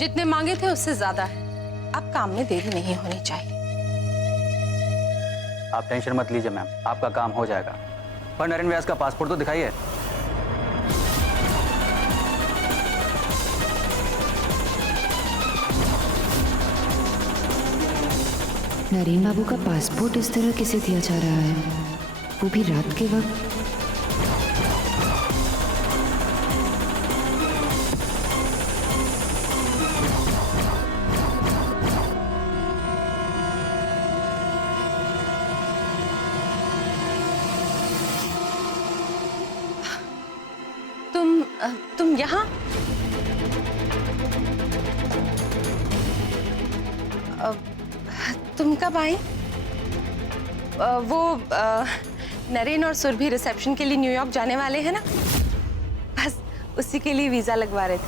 जितने मांगे थे उससे ज्यादा है। अब काम में देरी नहीं होनी चाहिए। आप टेंशन मत लीजिए मैम, आपका काम हो जाएगा। पर नरेन व्यास का पासपोर्ट तो दिखाइए। नरेन बाबू का पासपोर्ट इस तरह किसे दिया जा रहा है, वो भी रात के वक्त? तुम यहाँ? तुम कब आई? वो नरेन और सुरभि रिसेप्शन के लिए न्यूयॉर्क जाने वाले हैं ना, बस उसी के लिए वीजा लगवा रहे थे।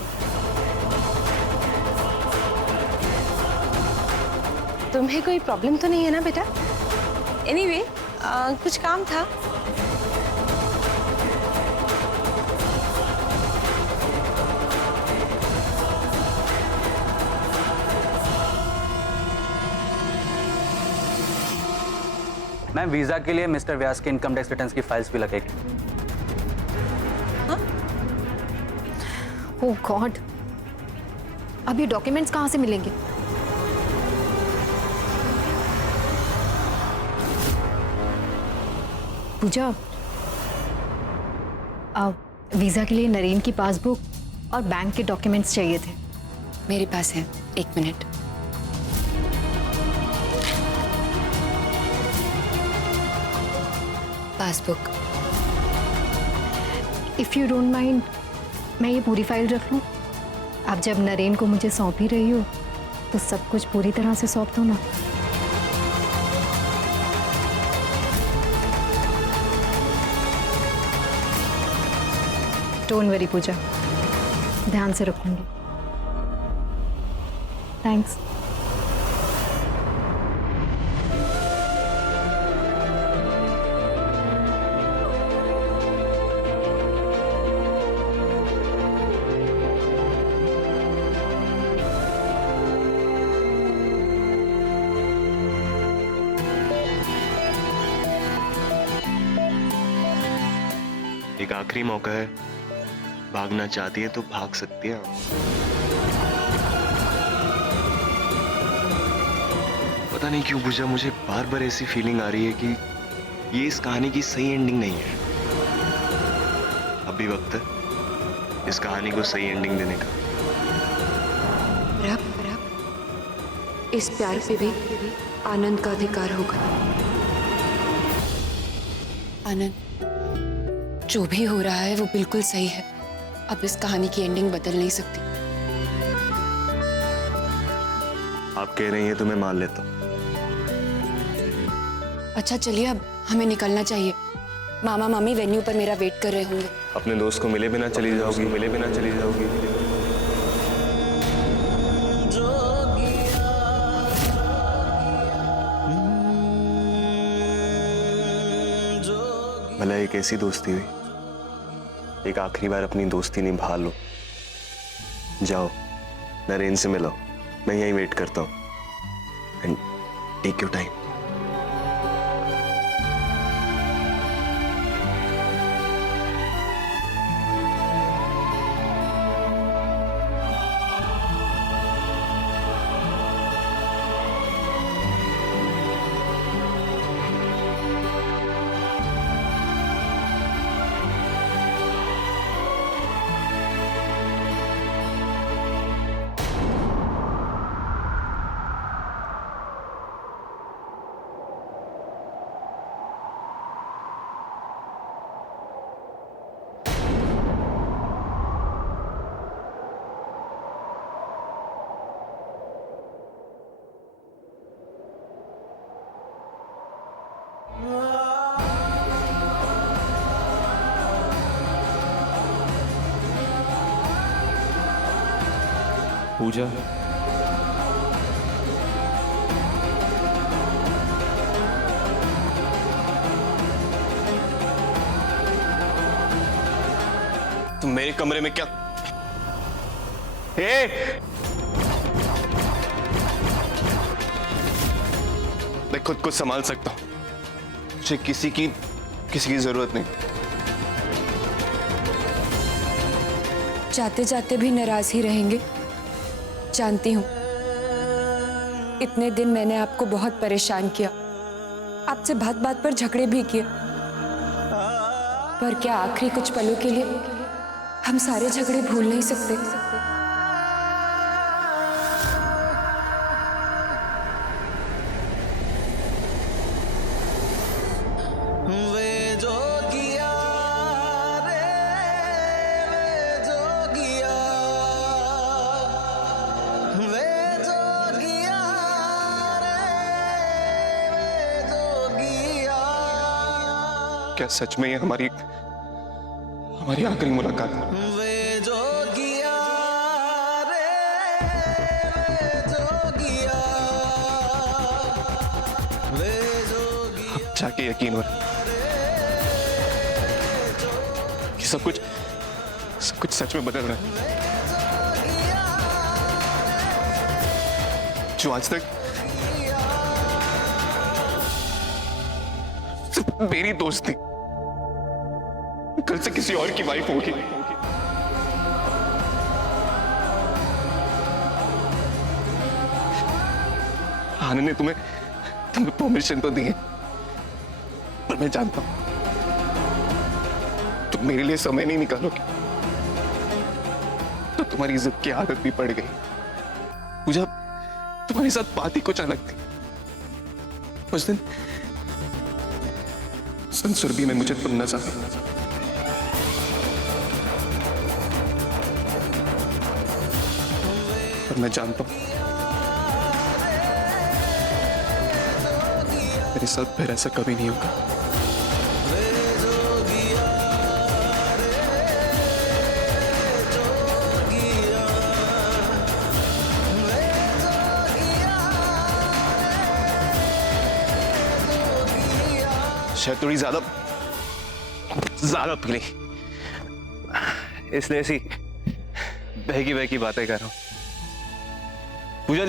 तुम्हें कोई प्रॉब्लम तो नहीं है ना बेटा? एनीवे, कुछ काम था। मैम वीजा के लिए मिस्टर व्यास के इनकम टैक्स रिटर्न्स की फाइल्स भी लगेगी। ओह गॉड, अब ये डॉक्यूमेंट्स कहाँ से मिलेंगे? पूजा, वीजा के लिए नरेन की पासबुक और बैंक के डॉक्यूमेंट्स चाहिए थे। मेरे पास है, 1 minute. Passbook. If you don't mind, मैं ये पूरी फाइल रख लूं? आप जब नरेन को मुझे सौंप ही रही हो तो सब कुछ पूरी तरह से सौंप दो ना। डोंट वरी पूजा, ध्यान से रखूंगी। थैंक्स। एक आखिरी मौका है, भागना चाहती है तो भाग सकती है। पता नहीं क्यों पूजा, मुझे बार बार ऐसी फीलिंग आ रही है कि ये इस कहानी की सही एंडिंग नहीं है। अभी वक्त है इस कहानी को सही एंडिंग देने का। इस प्यार पे भी आनंद का अधिकार होगा। आनंद, जो भी हो रहा है वो बिल्कुल सही है। अब इस कहानी की एंडिंग बदल नहीं सकती। आप कह रही हैं तो मैं मान लेता हूँ। अच्छा चलिए, अब हमें निकलना चाहिए। मामा मामी वेन्यू पर मेरा वेट कर रहे होंगे। अपने दोस्त को मिले बिना चली जाओगी? मिले बिना चली जाओगी? भला एक ऐसी दोस्ती हुई, एक आखिरी बार अपनी दोस्ती निभा लो। जाओ नरेन से मिलो, मैं यहीं वेट करता हूँ। And take your time. Pooja, तुम मेरे कमरे में क्या? मैं खुद को संभाल सकता हूं। मुझे किसी की जरूरत नहीं। जाते जाते भी नाराज ही रहेंगे, जानती हूँ। इतने दिन मैंने आपको बहुत परेशान किया, आपसे बात बात पर झगड़े भी किए, पर क्या आखिरी कुछ पलों के लिए हम सारे झगड़े भूल नहीं सकते? क्या सच में ये हमारी आखिरी मुलाकात है? अब जाके यकीन हो रहा है कि सब कुछ सच में बदल रहा है। जो आज तक सिर्फ मेरी दोस्त थी, कल से किसी और की वाइफ होगी। आनंद ने तुम्हें परमिशन तो दी है, पर मैं जानता हूं तुम मेरे लिए समय नहीं निकालोगे तो तुम्हारी इज्जत की आदत भी पड़ गई। पूजा, तुम्हारे साथ बात ही कुछ अलग थी। उस दिन सुरभि में मुझे तुम नजर आई। और मैं जानता हूं मेरे साथ फिर ऐसा कभी नहीं होगा। शायद थोड़ी ज्यादा पी ली, इसलिए ऐसी बहकी बातें कर रहा हूं। पूजा,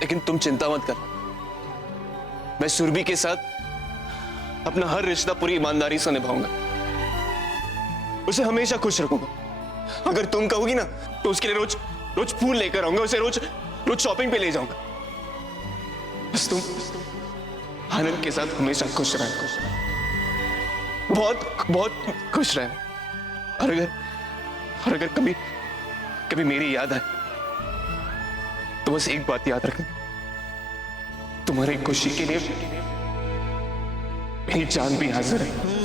लेकिन तुम चिंता मत कर। मैं सुरभि के साथ अपना हर रिश्ता पूरी ईमानदारी से निभाऊंगा, उसे हमेशा खुश रखूंगा। अगर तुम कहोगी ना तो उसके लिए रोज फूल लेकर आऊंगा, उसे रोज शॉपिंग पे ले जाऊंगा। बस तुम आनंद के साथ हमेशा खुश रहना, बहुत खुश रहना। और अगर कभी मेरी याद आए तो बस एक बात याद रखना, तुम्हारी खुशी के लिए मेरी जान भी हाजिर है।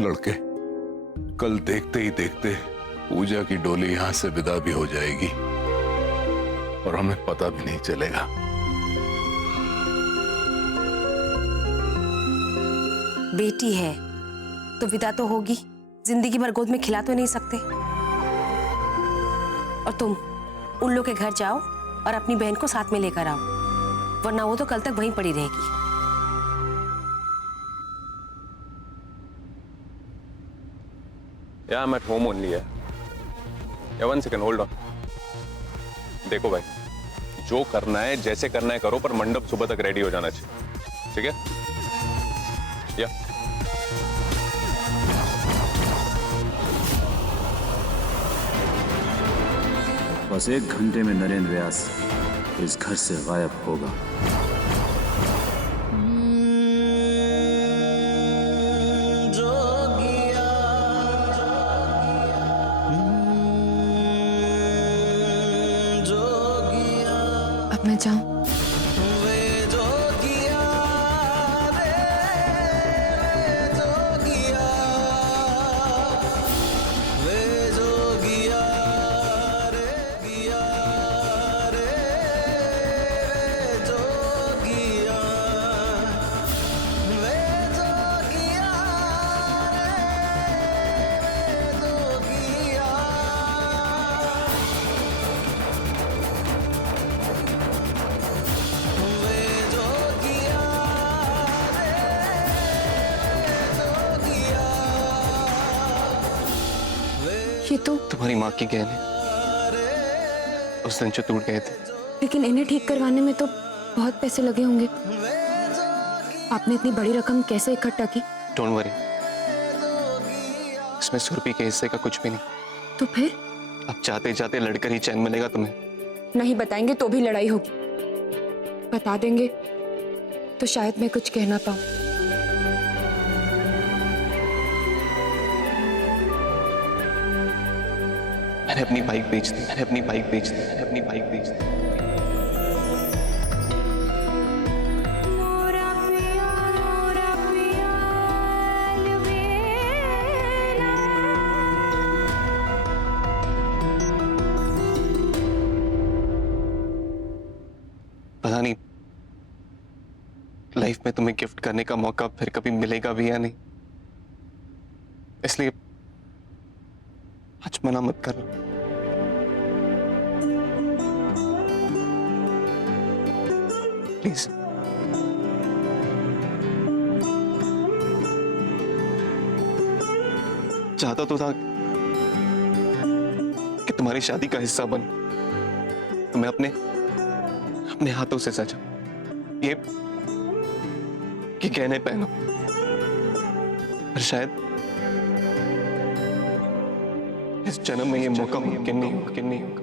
लड़के, कल देखते ही देखते पूजा की डोली यहां से विदा भी हो जाएगी और हमें पता भी नहीं चलेगा। बेटी है तो विदा तो होगी, जिंदगी भर गोद में खिला तो नहीं सकते। और तुम उन लोग के घर जाओ और अपनी बहन को साथ में लेकर आओ, वरना वो तो कल तक वहीं पड़ी रहेगी। Yeah, I'm at home only. Yeah, 1 second, hold on. देखो भाई, जो करना है जैसे करना है करो, पर मंडप सुबह तक रेडी हो जाना चाहिए, ठीक है? या बस 1 घंटे में नरेंद्र व्यास इस घर से गायब होगा। अब मैं जाऊं? ये तो तुम्हारी माँ की गहने उस दिन जो टूट गए थे। लेकिन इन्हें ठीक करवाने में तो बहुत पैसे लगे होंगे। आपने इतनी बड़ी रकम कैसे इकट्ठा की? डोंट वरी, इसमें सुरभि के हिस्से का कुछ भी नहीं। तो फिर? अब जाते जाते लड़कर ही चैन मिलेगा तुम्हें। नहीं बताएंगे तो भी लड़ाई होगी, बता देंगे तो शायद मैं कुछ कह ना पाऊं। मैंने अपनी बाइक बेच दी, मैंने अपनी बाइक बेच दी, मैंने अपनी बाइक बेच दी। पता नहीं लाइफ में तुम्हें गिफ्ट करने का मौका फिर कभी मिलेगा भी या नहीं, इसलिए आज मना मत करना। प्लीज। चाहता तो था कि तुम्हारी शादी का हिस्सा बन, तुम्हें अपने हाथों से सजा, ये गहने पहनो, पर शायद इस जन्म में ये मौका मुमकिन नहीं होगा।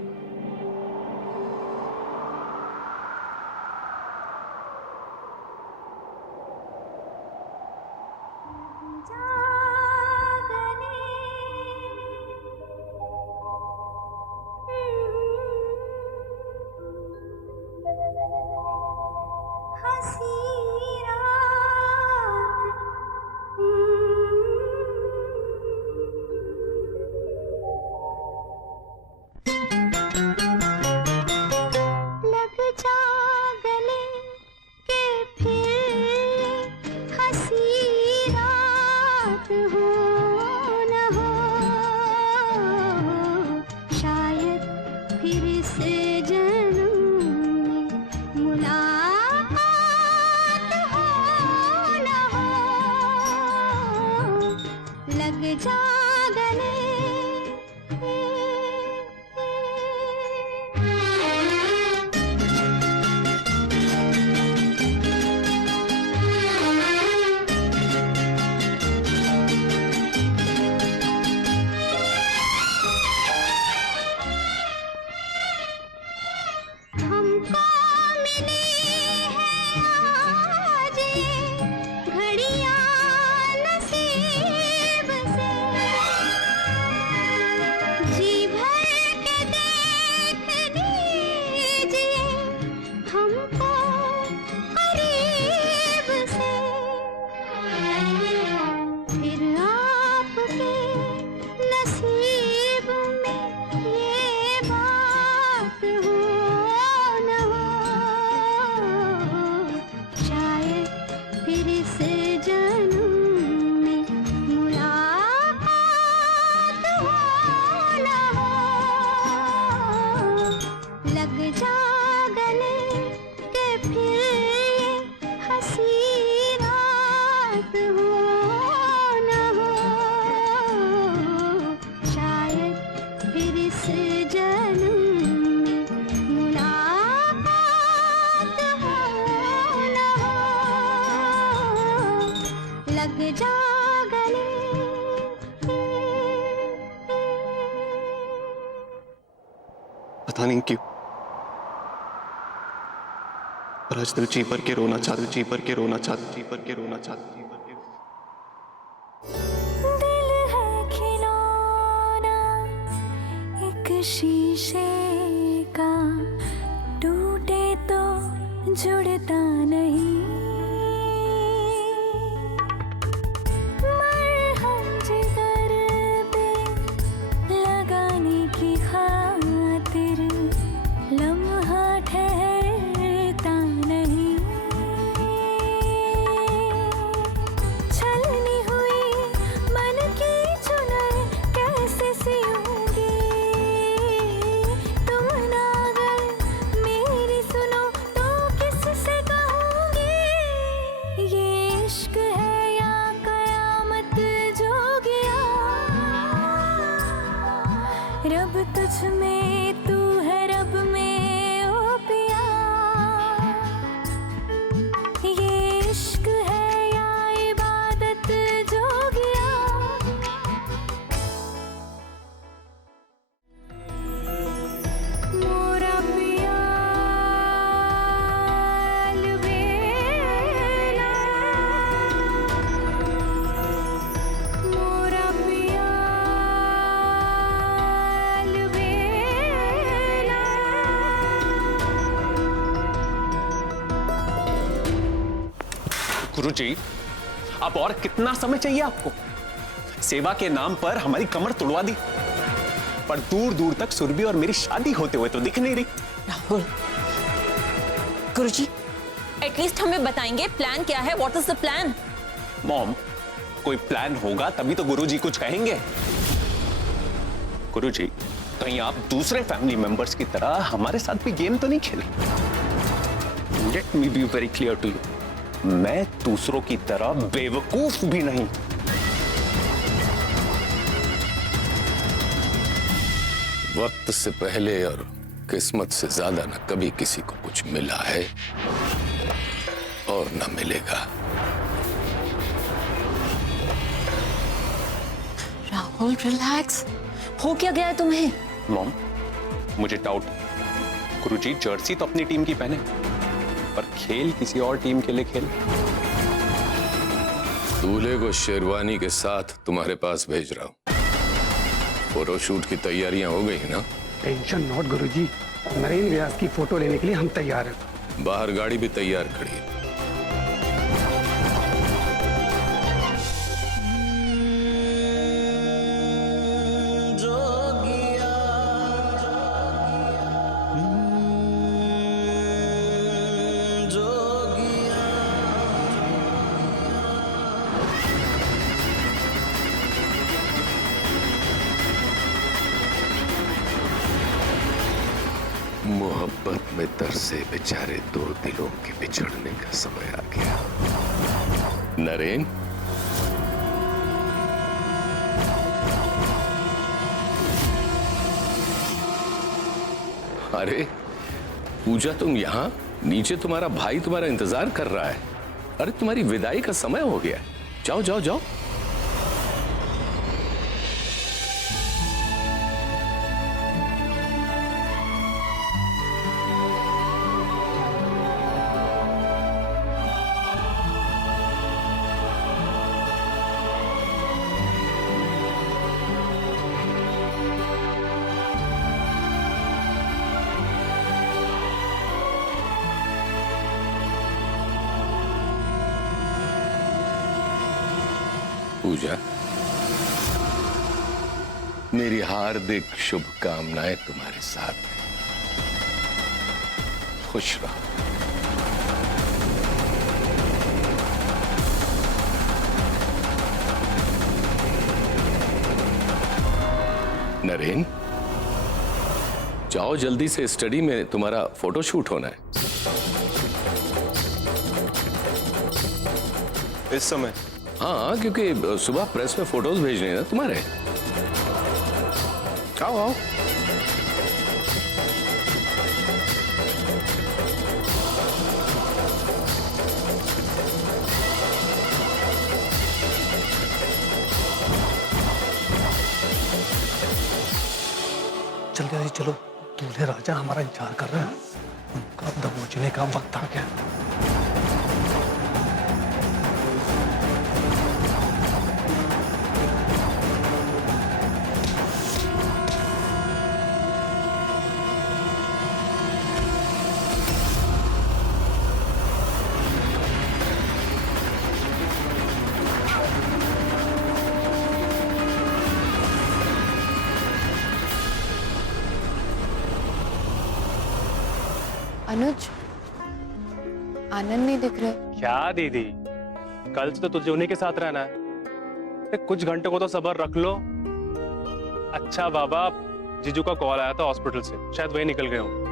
पता नहीं क्यों, पर आज दिल ची भर के रोना चाहता, ची भर के रोना चाहता, ची भर के रोना चाहता, ची भर के दिल है खिलौना एक शीशे का, टूटे तो जुड़ता नहीं। मरहम जिगर पे लगाने की खातिर लम्हा ठहरता नहीं। छलनी हुई मन की चुनर कैसे सियूंगी, तुम ना अगर मेरी सुनो तो किससे कहूंगी। ये इश्क है या कयामत जो गया, गुरुजी, अब और कितना समय चाहिए आपको? सेवा के नाम पर हमारी कमर तोड़वा दी, पर दूर दूर तक सुरभि और मेरी शादी होते हुए तो दिख नहीं रही। राहुल, गुरुजी, एटलीस्ट हमें बताएंगे प्लान क्या है? What is the plan? Mom, कोई प्लान होगा तभी तो गुरुजी कुछ कहेंगे। गुरुजी, कहीं आप दूसरे फैमिली मेंबर्स की तरह हमारे साथ भी गेम तो नहीं खेले? Let me be very clear to you, मैं दूसरों की तरह बेवकूफ भी नहीं। वक्त से पहले और किस्मत से ज्यादा न कभी किसी को कुछ मिला है और न मिलेगा। राहुल रिलैक्स, हो क्या गया है तुम्हें? मॉम, मुझे डाउट, गुरुजी जर्सी तो अपनी टीम की पहने, पर खेल किसी और टीम के लिए खेल। दूल्हे को शेरवानी के साथ तुम्हारे पास भेज रहा हूं। फोटोशूट की तैयारियां हो गई ना? टेंशन नॉट गुरुजी, नरेन व्यास की फोटो लेने के लिए हम तैयार हैं। बाहर गाड़ी भी तैयार खड़ी है। मोहब्बत में तरसे बेचारे दो दिलों के बिछड़ने का समय आ गया। नरेन, अरे पूजा, तुम यहाँ? नीचे तुम्हारा भाई तुम्हारा इंतजार कर रहा है। अरे तुम्हारी विदाई का समय हो गया। जाओ जाओ जाओ। पूजा, मेरी हार्दिक शुभकामनाएं तुम्हारे साथ हैं। खुश रहो। नरेन, जाओ जल्दी से, स्टडी में तुम्हारा फोटोशूट होना है। इस समय? हाँ, क्योंकि सुबह प्रेस में फोटोज भेजने हैं ना तुम्हारे। आओ आओ। जल्दी चलो, दूल्हे राजा हमारा इंतजार कर रहे हैं। उनका दबोचने का वक्त आ गया। अनुज, आनंद नहीं दिख रहा। क्या दीदी, कल से तो तुझे उन्हीं के साथ रहना है। कुछ घंटे को तो सब्र रख लो। अच्छा बाबा, जीजू का कॉल आया था हॉस्पिटल से, शायद वही निकल गए हूँ।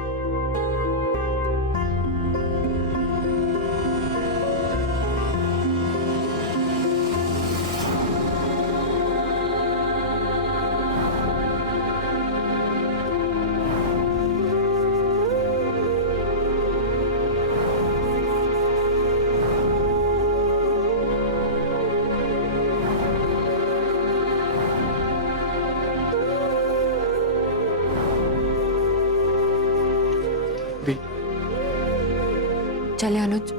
चले अनुज।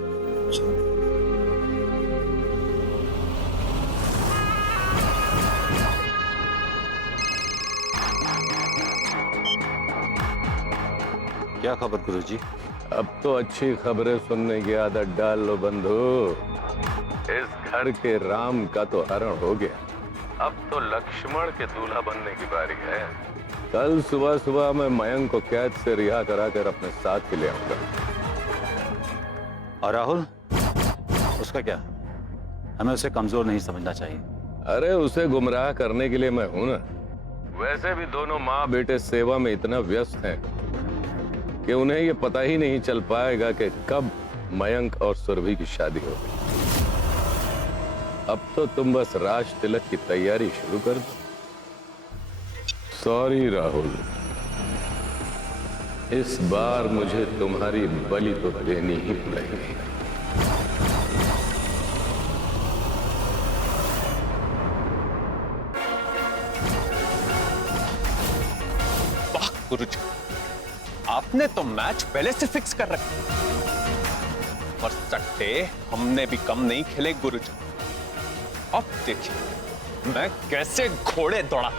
क्या खबर गुरुजी? अब तो अच्छी खबरें सुनने की आदत डाल लो बंधु। इस घर के राम का तो हरण हो गया, अब तो लक्ष्मण के दूल्हा बनने की बारी है। कल सुबह सुबह मैं मयंक को कैद से रिहा कराकर अपने साथ ही ले आऊंगा। और राहुल, उसका क्या? हमें उसे कमजोर नहीं समझना चाहिए। अरे उसे गुमराह करने के लिए मैं हूं ना। वैसे भी दोनों माँ बेटे सेवा में इतना व्यस्त हैं कि उन्हें ये पता ही नहीं चल पाएगा कि कब मयंक और सुरभि की शादी होगी। अब तो तुम बस राज तिलक की तैयारी शुरू कर दो। सॉरी राहुल, इस बार मुझे तुम्हारी बलि तो देनी ही पड़ेगी। वाह गुरुजी, आपने तो मैच पहले से फिक्स कर रखा। और सट्टे हमने भी कम नहीं खेले गुरुजी। अब देखिए मैं कैसे घोड़े दौड़ा।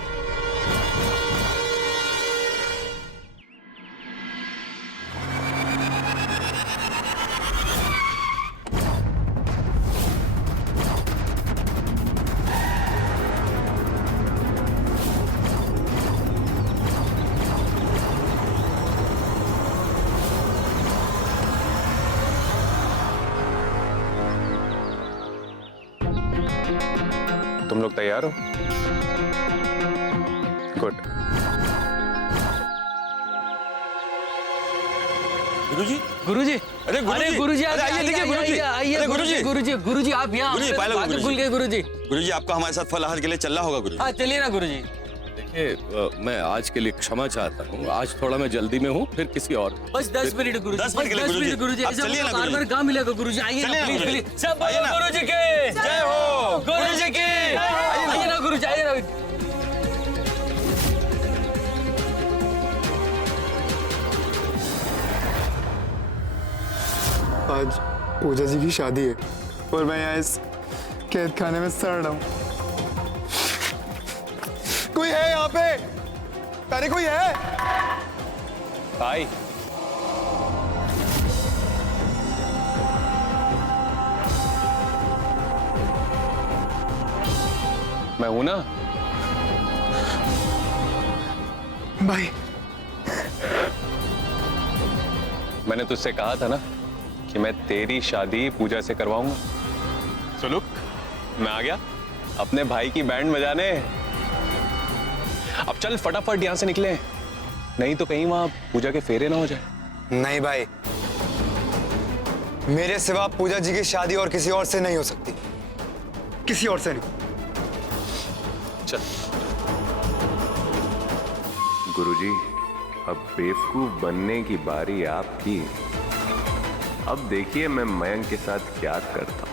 तुम लोग तैयार हो? गुड। गुरुजी, गुरुजी, अरे गुरुजी, आइए, देखिए गुरुजी, आइए गुरुजी, आप यहाँ खुल गए गुरुजी। गुरुजी, आपको हमारे साथ फलाहार के लिए चलना होगा गुरुजी। हाँ, चलिए ना गुरुजी। देखिए मैं आज के लिए क्षमा चाहता हूँ, आज थोड़ा मैं जल्दी में हूँ, फिर किसी और। बस 10 मिनट गुरुजी, 10 मिनट के लिए गुरुजी। गुरुजी, आप चलिए ना गुरुजी। कहाँ मिलेगा गुरुजी? आइए ना प्लीज प्लीज। सब गुरुजी के जय हो, गुरुजी के। आइए ना गुरुजी, आइए ना। आज पूजा जी की शादी है और मैं यहाँ इस कैद खाने में सड़ रहा हूँ। कोई है यहाँ पे? अरे कोई है? भाई मैं हूं ना। भाई मैंने तुझसे कहा था ना कि मैं तेरी शादी पूजा से करवाऊंगा। सुलुक, मैं आ गया अपने भाई की बैंड बजाने। अब चल फटाफट यहां से निकले, नहीं तो कहीं वहां पूजा के फेरे ना हो जाए। नहीं भाई, मेरे सिवा पूजा जी की शादी और किसी और से नहीं हो सकती, किसी और से नहीं। चल गुरुजी, अब बेवकूफ बनने की बारी आपकी। अब देखिए मैं मयंक के साथ क्या करता हूं।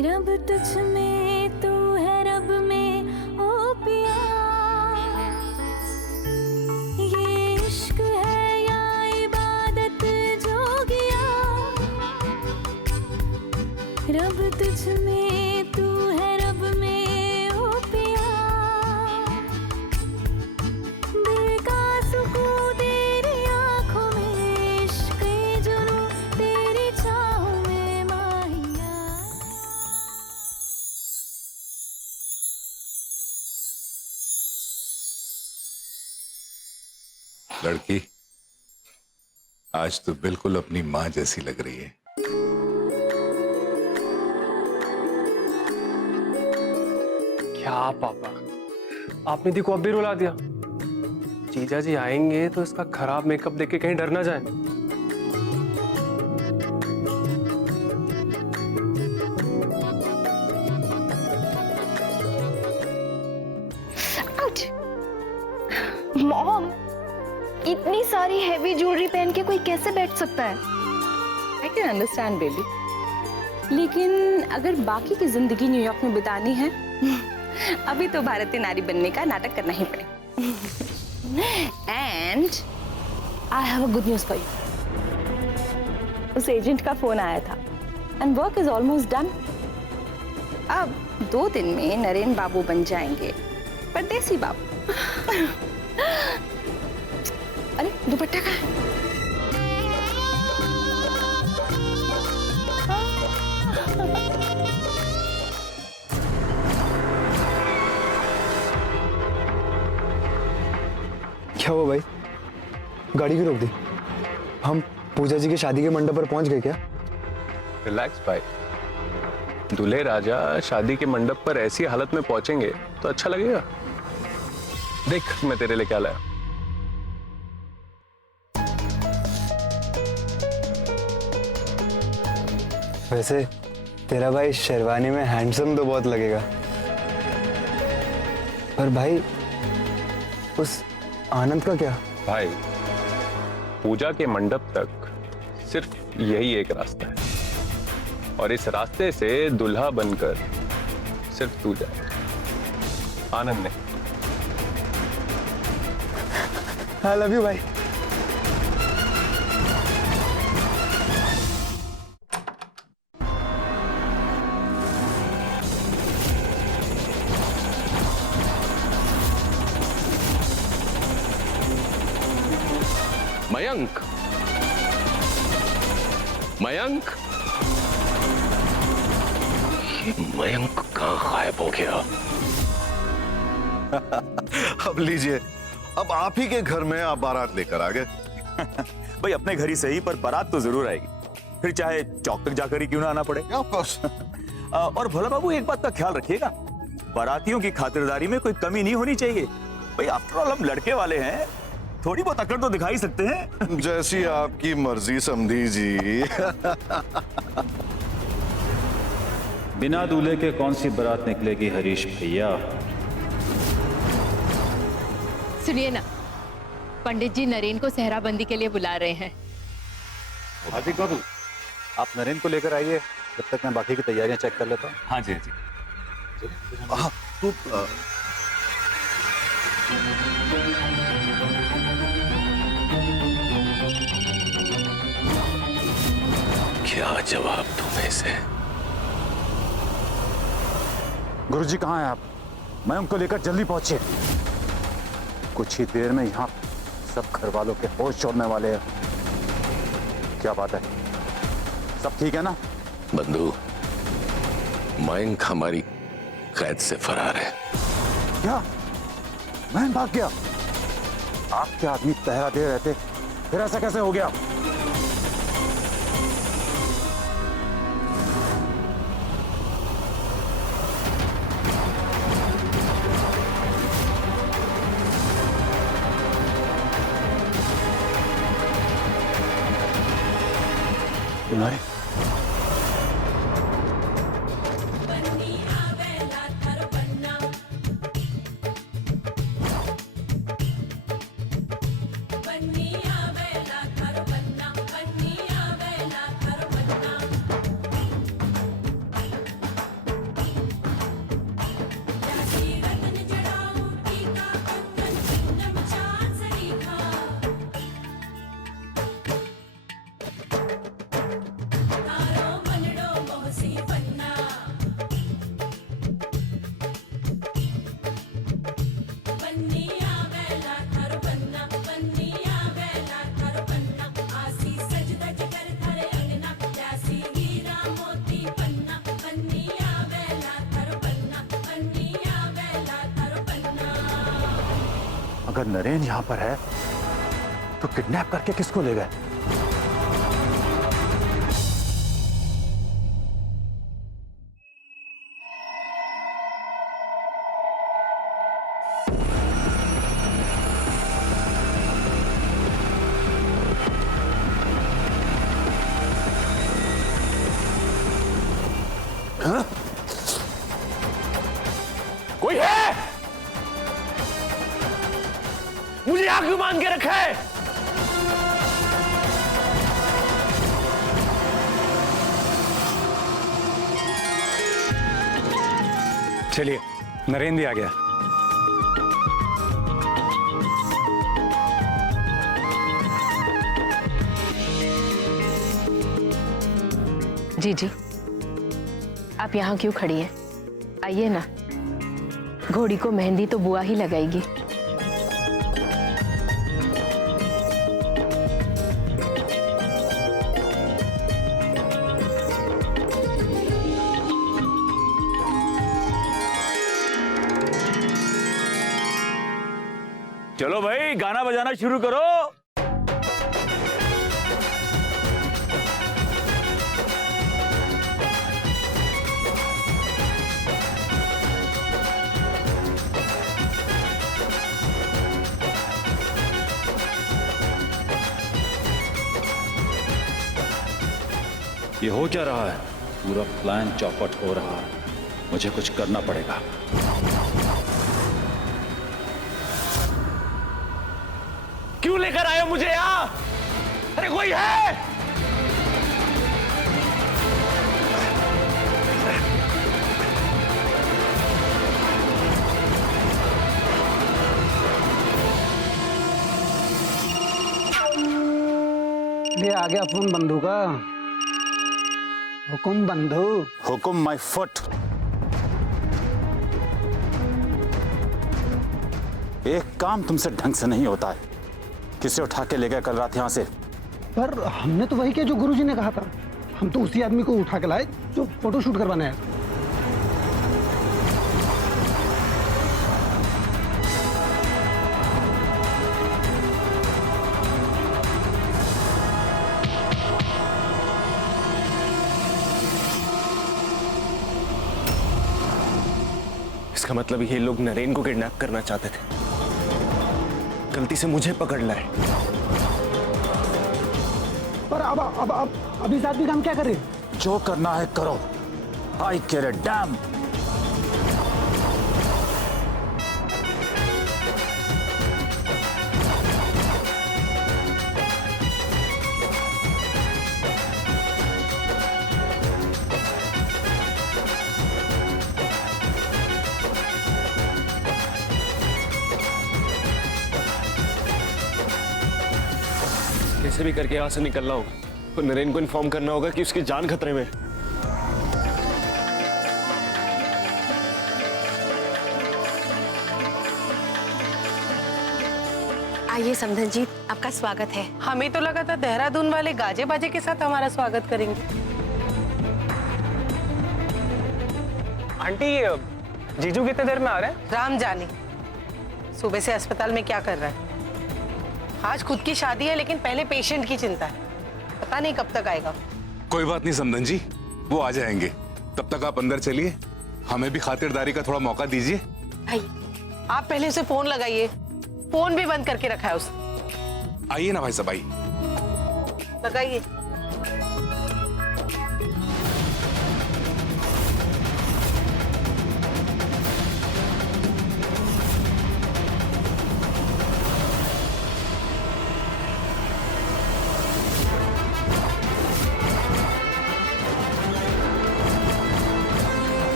रब तुझ में, तू है रब में, ओ पिया। ये इश्क है या इबादत जोगिया। रब तुझ में, तू है रब में, ओ पिया। दिल का सुकून तेरी आंखों में, इश्क जुनूं तेरी चाहों में माहिया। लड़की, आज तो बिल्कुल अपनी माँ जैसी लग रही है। क्या पापा, आपने दी को अब भी रुला दिया। जीजा जी आएंगे तो इसका खराब मेकअप देख के कहीं डर ना जाए। मॉम, इतनी सारी हेवी ज्वेलरी पहन के कोई कैसे बैठ सकता है? आई कैन अंडरस्टैंड बेबी, लेकिन अगर बाकी की जिंदगी न्यूयॉर्क में बितानी है अभी तो भारतीय नारी बनने का नाटक करना ही पड़े। And I have a good news for you. उस एजेंट का फोन आया था and work is almost done. अब 2 दिन में नरेन बाबू बन जाएंगे, परदेसी बाबू। अरे दुपट्टा कहाँ है? क्या हुआ भाई, गाड़ी क्यों रोक दी? हम पूजा जी की शादी के मंडप पर पहुंच गए क्या? रिलैक्स भाई, दूल्हे राजा शादी के मंडप पर ऐसी हालत में पहुंचेंगे तो अच्छा लगेगा। देख मैं तेरे लिए क्या लाया। वैसे तेरा भाई शेरवानी में हैंडसम तो बहुत लगेगा, पर भाई उस आनंद का क्या? भाई पूजा के मंडप तक सिर्फ यही एक रास्ता है और इस रास्ते से दुल्हा बनकर सिर्फ तू जाए, आनंद ने। आई लव यू भाई। मयंक, मयंक, मयंक कहाँ गायब हो गया? अब लीजिए, अब आप ही के घर में आप बारात लेकर आ गए। भाई अपने घर ही सही, पर बारात तो जरूर आएगी, फिर चाहे चौक तक जाकर ही क्यों ना आना पड़े। और भोला बाबू एक बात का ख्याल रखिएगा, बारातियों की खातिरदारी में कोई कमी नहीं होनी चाहिए। भाई आफ्टर ऑल हम लड़के वाले हैं, थोड़ी बहुत अकड़ तो दिखा ही सकते हैं। जैसी आपकी मर्जी समधी जी। बिना दूल्हे के कौन सी बारात निकलेगी हरीश भैया? सुनिए ना, पंडित जी नरेन को सेहराबंदी के लिए बुला रहे हैं। हाजी बाबू, आप नरेन को लेकर आइए, जब तक मैं बाकी की तैयारियां चेक कर लेता हूँ। हाँ जी, हाँ जी। हाँ, तो क्या जवाब दूं मैं इसे? गुरुजी कहाँ हैं आप? मैं उनको लेकर जल्दी पहुंचे। कुछ ही देर में यहाँ सब घर वालों के होश छोड़ने वाले हैं। क्या बात है, सब ठीक है ना? बंधु, मयंक हमारी कैद से फरार है। क्या? मैं भाग गया? आपके आदमी पहरा दे रहे थे, फिर ऐसा कैसे हो गया? नहीं, अगर नरेन यहां पर है तो किडनैप करके किसको ले गए? यहाँ क्यों मान के रखा है? चलिए, नरेन भी आ गया। जी आप यहाँ क्यों खड़ी हैं? आइए ना, घोड़ी को मेहंदी तो बुआ ही लगाएगी। चलो भाई, गाना बजाना शुरू करो। ये हो क्या रहा है? पूरा प्लान चौपट हो रहा है। मुझे कुछ करना पड़ेगा। क्यों लेकर आए हो मुझे यहाँ? अरे कोई है? ये आ गया फोन बंधु का। हुकुम बंधु। हुकुम माय फुट। एक काम तुमसे ढंग से नहीं होता है। किसे उठा के ले गए कल रात यहाँ से? पर हमने तो वही किया जो गुरुजी ने कहा था। हम तो उसी आदमी को उठा के लाए जो फोटोशूट करवाने आया। इसका मतलब ये लोग नरेन को किडनैप करना चाहते थे। गलती से मुझे पकड़ लाए। पर अब इस आदमी का हम क्या करें? जो करना है करो। आई केयर अ डैम। कैसे भी करके यहाँ से निकलना होगा और नरेन को इन्फॉर्म करना होगा कि उसकी जान खतरे में। आइए समधन जी, आपका स्वागत है। हमें तो लगा था देहरादून वाले गाजे बाजे के साथ हमारा स्वागत करेंगे। आंटी, जीजू कितने देर में आ रहे हैं? राम जाने सुबह से अस्पताल में क्या कर रहा है। आज खुद की शादी है लेकिन पहले पेशेंट की चिंता है। पता नहीं कब तक आएगा। कोई बात नहीं समधन जी, वो आ जाएंगे। तब तक आप अंदर चलिए, हमें भी खातिरदारी का थोड़ा मौका दीजिए। भाई आप पहले उसे फोन लगाइए। फोन भी बंद करके रखा है उसने। आइए ना भाई साहब, आइए। लगाइए।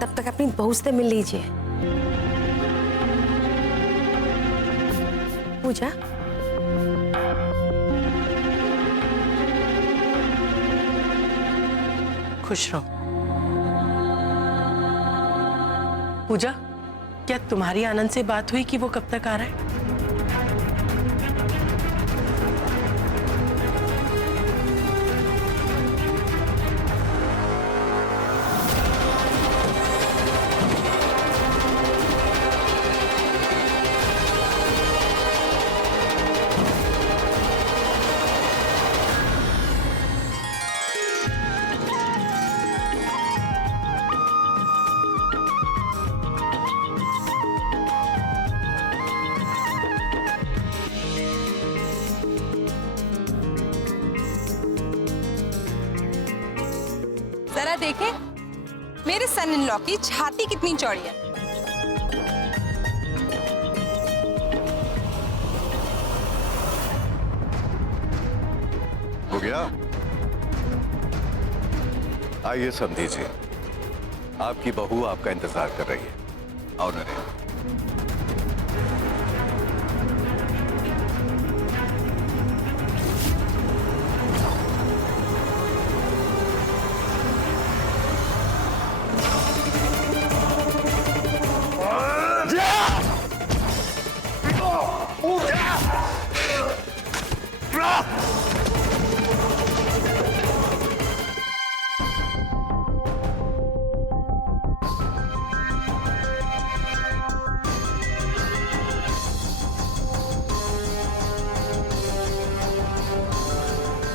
तब तक अपनी बहू से मिल लीजिए। पूजा, खुश रहो। पूजा, क्या तुम्हारी आनंद से बात हुई कि वो कब तक आ रहा है? जरा देखें मेरे सन इन लॉ की छाती कितनी चौड़ी है। हो गया? आइए समधी जी, आपकी बहू आपका इंतजार कर रही है। आओ नरेन।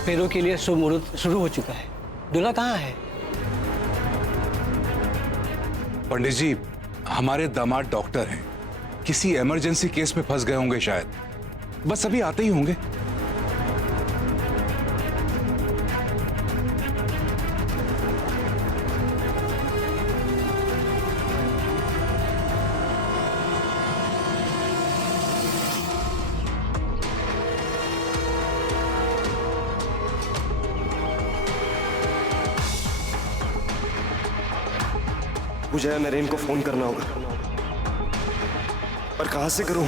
फेरों के लिए शुभ मुहूर्त शुरू हो चुका है। दूल्हा कहाँ है? पंडित जी, हमारे दामाद डॉक्टर हैं, किसी इमरजेंसी केस में फंस गए होंगे शायद, बस अभी आते ही होंगे। मुझे नरेन को फोन करना होगा, पर कहां से करूं?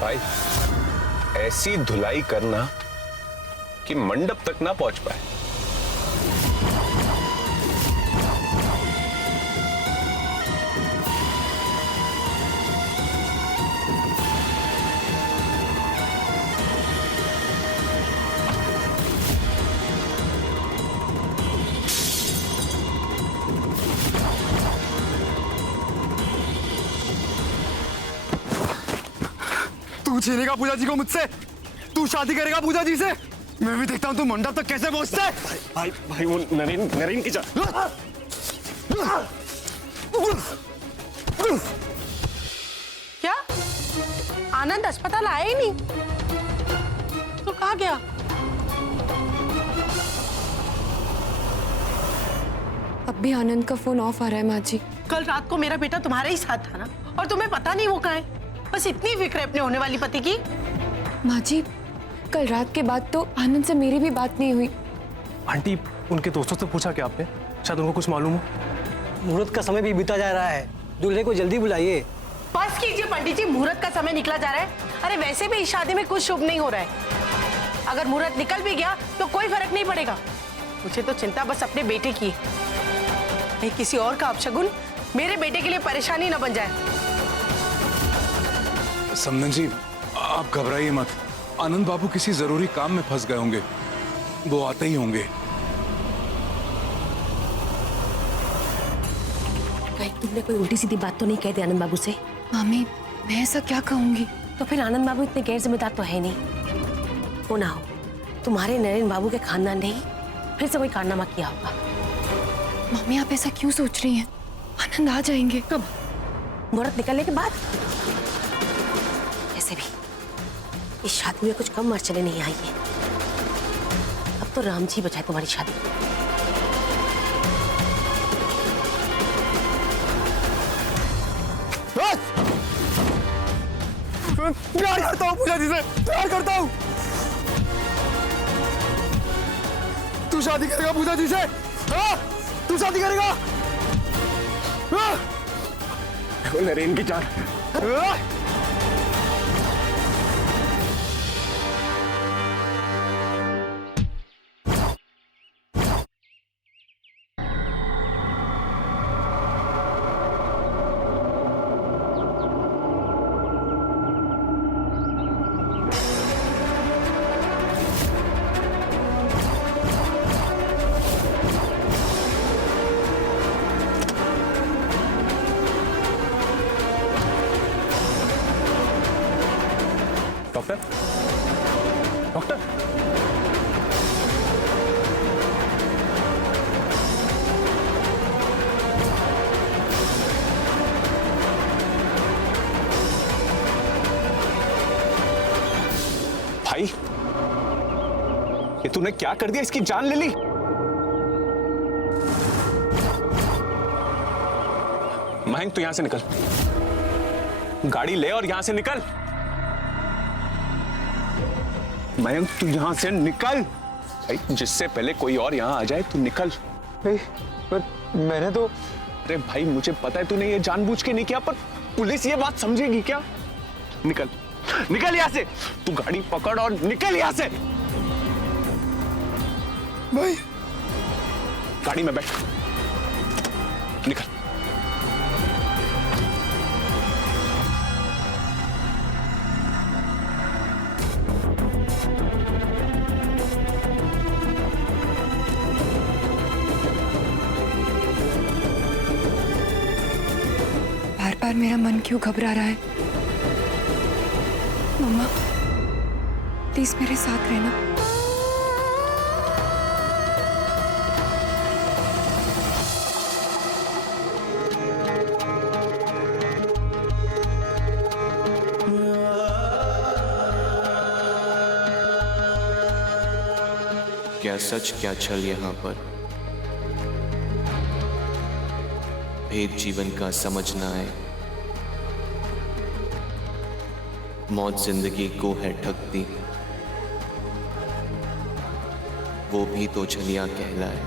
भाई, ऐसी धुलाई करना कि मंडप तक ना पहुंच पाए। तू छीनेगा पूजा जी को मुझसे? तू शादी करेगा पूजा जी से? मैं भी देखता हूँ तू मंडप तक कैसे पहुंचता है। भाई भाई वो नरेन की क्या आनंद अस्पताल आया ही नहीं? तो कहाँ गया? अब भी आनंद का फोन ऑफ आ रहा है माँ जी। कल रात को मेरा बेटा तुम्हारे ही साथ था ना, और तुम्हें पता नहीं वो कहाँ है? बस इतनी फिक्र है अपने होने वाली पति की। माँ जी, कल रात के बाद तो आनंद से मेरी भी बात नहीं हुई। आंटी, उनके दोस्तों से पूछा क्या आपने? शायद उनको कुछ मालूम हो। मुहूर्त का समय भी बीता जा रहा है, दूल्हे को जल्दी बुलाइए। बस कीजिए पंडित जी, मुहूर्त का समय निकला जा रहा है। अरे वैसे भी इस शादी में कुछ शुभ नहीं हो रहा है। अगर मुहूर्त निकल भी गया तो कोई फर्क नहीं पड़ेगा। मुझे तो चिंता बस अपने बेटे की है, नहीं किसी और का अपशगुन मेरे बेटे के लिए परेशानी न बन जाए। समधन जी, आप घबराइए मत। आनंद बाबू किसी जरूरी काम में फंस गए होंगे, वो आते ही होंगे। कहीं तुमने कोई उल्टी सीधी बात तो नहीं कह दी आनंद बाबू से? मामी, मैं ऐसा क्या कहूंगी? तो फिर आनंद बाबू इतने गैर जिम्मेदार तो है नहीं। हो ना हो तुम्हारे नरेन बाबू के खानदान ने ही फिर से कोई कारनामा किया होगा। मामी, आप ऐसा क्यों सोच रही हैं? आनंद आ जाएंगे। कब? मुहूर्त निकलने के बाद? ऐसे भी इस शादी में कुछ कम मर्चले नहीं आई है। तो राम जी बचाए तुम्हारी शादी। प्यार करता हूँ पूजा जी से, प्यार करता हूँ। तू शादी करेगा पूजा जी से? हाँ? तू शादी करेगा? हाँ? नरेन की जान। हाँ? डॉक्टर, डॉक्टर, भाई ये तूने क्या कर दिया? इसकी जान ले ली। मयंक तू यहां से निकल, गाड़ी ले और यहां से निकल। मयंक तू यहां से निकल भाई, जिससे पहले कोई और यहां आ जाए तू निकल। पर मैंने तो, अरे भाई मुझे पता है तूने ये जानबूझ के नहीं किया, पर पुलिस ये बात समझेगी क्या? निकल, निकल यहां से। तू गाड़ी पकड़ और निकल यहां से। भाई गाड़ी में बैठ, निकल। बार मेरा मन क्यों घबरा रहा है? मम्मा प्लीज मेरे साथ रहना। क्या सच क्या छल यहाँ पर, भेद जीवन का समझना है। मौत जिंदगी को है ठगती, वो भी तो छलियां कहलाए।